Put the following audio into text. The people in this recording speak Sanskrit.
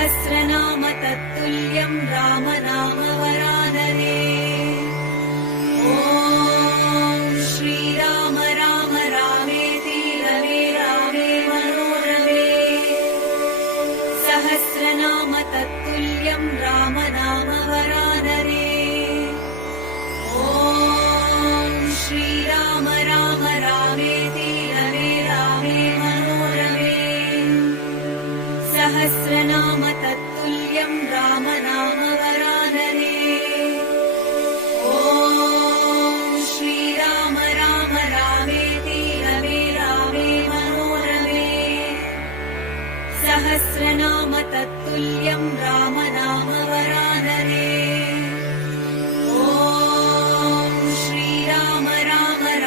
सहस्रनाम तत्तुल्यं राम नाम वरानने। ॐ श्रीराम राम रामेति रमे रामे मनोरमे। सहस्रनाम तत्तुल्यं राम नाम वरानने। ॐ श्रीराम राम रामेति रमे रामे मनोरमे। सहस्रनाम तत्तुल्यं राम नाम वरानने। ॐ श्रीराम राम रामेति रमे रामे मनोरमे। सहस्रनाम तत्तुल्यं